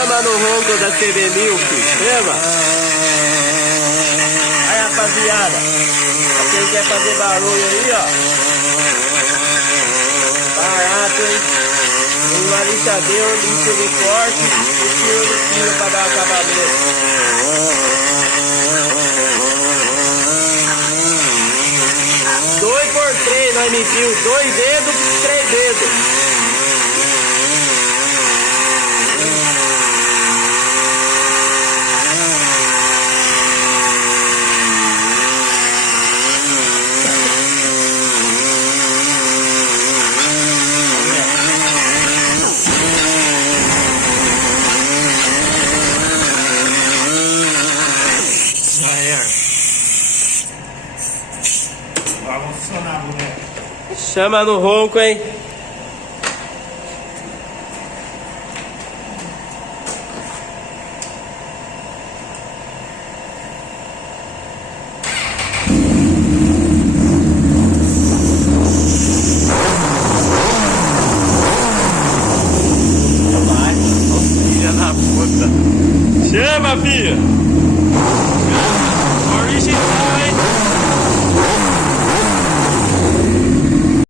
Chama no ronco da TV Milk, chama! Aí, rapaziada, pra quem quer fazer barulho aí, ó. Barato, hein? Uma lixadeira, um lixo de corte e tiro do tiro pra dar acabamento. 2x3 nós medimos, 2 dedos, 3 dedos. Vai funcionar, boneco. Chama no ronco, hein? Filha da puta. Chama, filha.